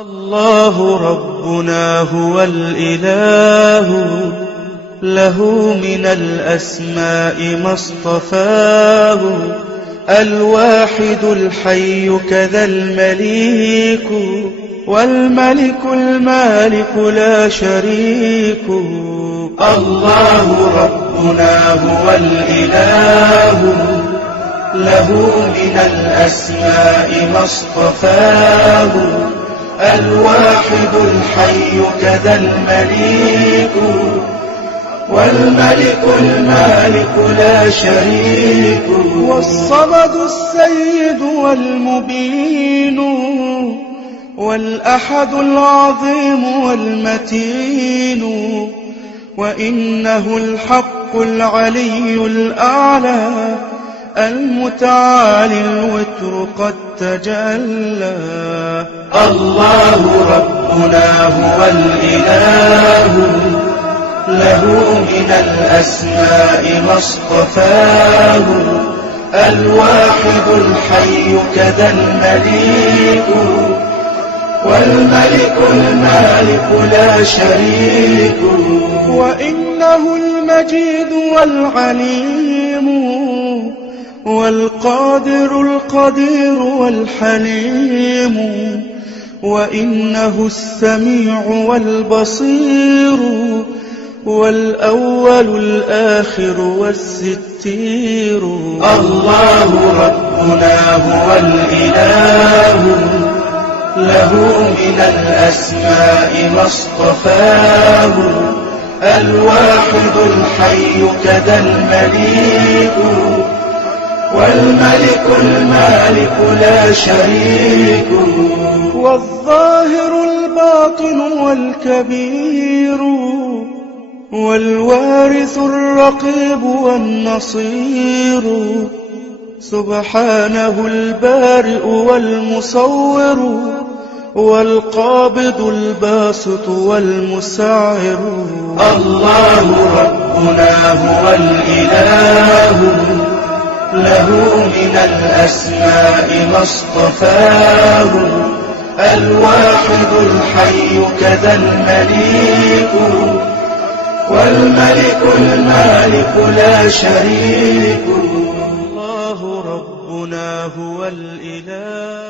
الله ربنا هو الإله، له من الأسماء ما اصطفاه، الواحد الحي كذا المليك، والملك المالك لا شريك. الله ربنا هو الإله، له من الأسماء ما اصطفاه، الواحد الحي كذا المليك، والملك المالك لا شريك. والصمد السيد والمبين، والأحد العظيم والمتين، وإنه الحق العلي الأعلى، المتعالي الوتر قد تجلى. الله ربنا هو الإله، له من الأسماء ما اصطفاه، الواحد الحي كذا المليك، والملك المالك لا شريك. وإنه المجيد والعليم، والقادر القدير والحليم، وإنه السميع والبصير، والأول الآخر والستير. الله ربنا هو الإله، له من الأسماء ما اصطفاه، الواحد الحي كذا المليك، والملك المالك لا شريك. والظاهر الباطن والكبير، والوارث الرقيب والنصير، سبحانه البارئ والمصور، والقابض الباسط والمسعر. الله ربنا هو الإله، له من الأسماء ما اصطفاه، الواحد الحي كذا المليك، والملك المالك لا شريك. الله ربنا هو الإله.